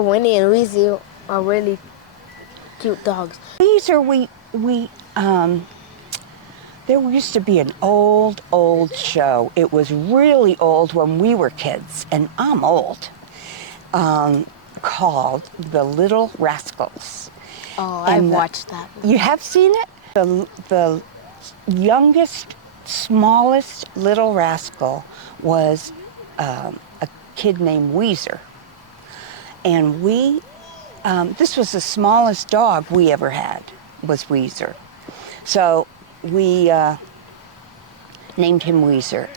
Uncle Winnie and Wheezer are really cute dogs. Wheezer, there used to be an old show. It was really old when we were kids, and I'm old, called The Little Rascals. Oh, I've And watched that one. you have seen it? The youngest, smallest little rascal was a kid named Wheezer. And this was the smallest dog we ever had, was Wheezer. So we named him Wheezer.